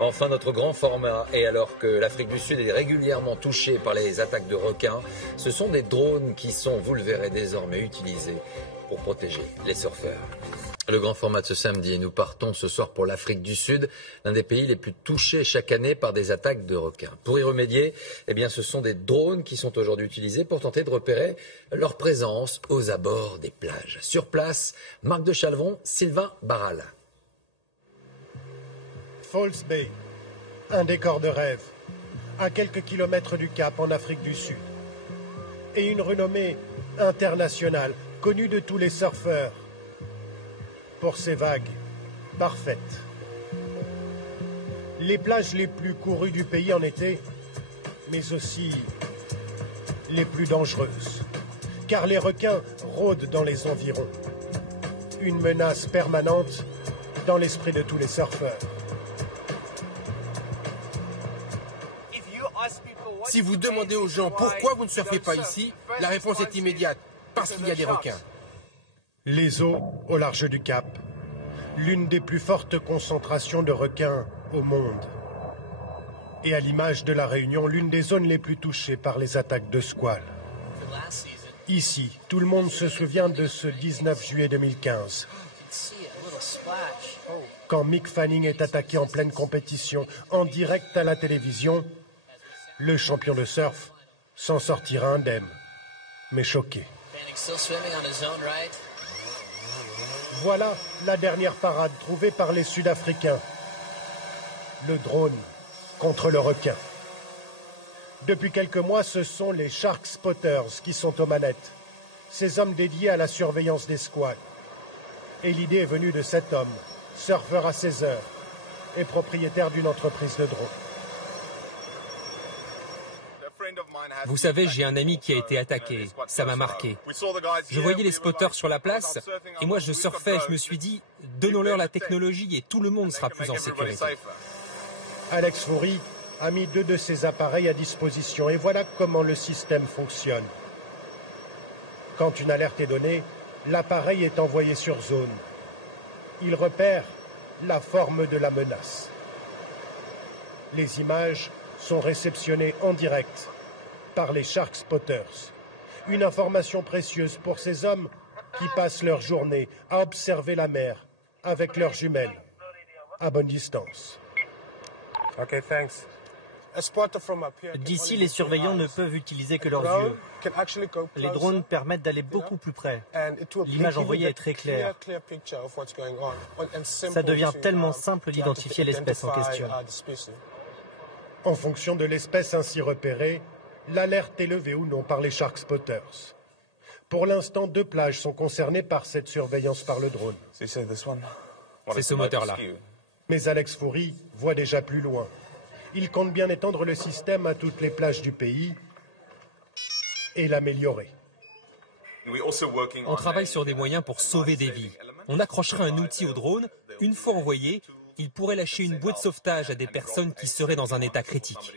Enfin, notre grand format, et alors que l'Afrique du Sud est régulièrement touchée par les attaques de requins, ce sont des drones qui sont, vous le verrez désormais, utilisés pour protéger les surfeurs. Le grand format de ce samedi, et nous partons ce soir pour l'Afrique du Sud, l'un des pays les plus touchés chaque année par des attaques de requins. Pour y remédier, eh bien, ce sont des drones qui sont aujourd'hui utilisés pour tenter de repérer leur présence aux abords des plages. Sur place, Marc de Chalvon, Sylvain Barral. False Bay, un décor de rêve, à quelques kilomètres du Cap en Afrique du Sud. Et une renommée internationale, connue de tous les surfeurs, pour ses vagues parfaites. Les plages les plus courues du pays en été, mais aussi les plus dangereuses, car les requins rôdent dans les environs. Une menace permanente dans l'esprit de tous les surfeurs. Si vous demandez aux gens pourquoi vous ne surfez pas ici, la réponse est immédiate, parce qu'il y a des requins. Les eaux au large du Cap, l'une des plus fortes concentrations de requins au monde. Et à l'image de la Réunion, l'une des zones les plus touchées par les attaques de squales. Ici, tout le monde se souvient de ce 19 juillet 2015. Quand Mick Fanning est attaqué en pleine compétition, en direct à la télévision, le champion de surf s'en sortira indemne, mais choqué. Voilà la dernière parade trouvée par les Sud-Africains. Le drone contre le requin. Depuis quelques mois, ce sont les Shark Spotters qui sont aux manettes. Ces hommes dédiés à la surveillance des squales. Et l'idée est venue de cet homme, surfeur à 16 heures, et propriétaire d'une entreprise de drones. Vous savez, j'ai un ami qui a été attaqué. Ça m'a marqué. Je voyais les spotters sur la place et moi je surfais. Je me suis dit, donnons-leur la technologie et tout le monde sera plus en sécurité. Alex Fourie a mis 2 de ses appareils à disposition et voilà comment le système fonctionne. Quand une alerte est donnée, l'appareil est envoyé sur zone. Il repère la forme de la menace. Les images sont réceptionnées en direct par les Shark Spotters. Une information précieuse pour ces hommes qui passent leur journée à observer la mer avec leurs jumelles à bonne distance. Okay, thanks. D'ici, les surveillants ne peuvent utiliser que leurs yeux. Les drones permettent d'aller beaucoup plus près. L'image envoyée est très claire. Ça devient tellement simple d'identifier l'espèce en question. En fonction de l'espèce ainsi repérée, l'alerte est levée ou non par les Shark Spotters. Pour l'instant, 2 plages sont concernées par cette surveillance par le drone. C'est ce moteur-là. Mais Alex Fourie voit déjà plus loin. Il compte bien étendre le système à toutes les plages du pays et l'améliorer. On travaille sur des moyens pour sauver des vies. On accrochera un outil au drone. Une fois envoyé, il pourrait lâcher une bouée de sauvetage à des personnes qui seraient dans un état critique.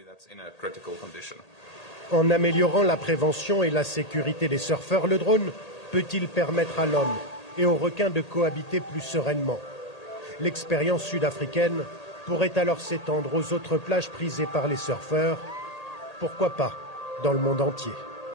En améliorant la prévention et la sécurité des surfeurs, le drone peut-il permettre à l'homme et aux requins de cohabiter plus sereinement? L'expérience sud-africaine pourrait alors s'étendre aux autres plages prisées par les surfeurs, pourquoi pas dans le monde entier.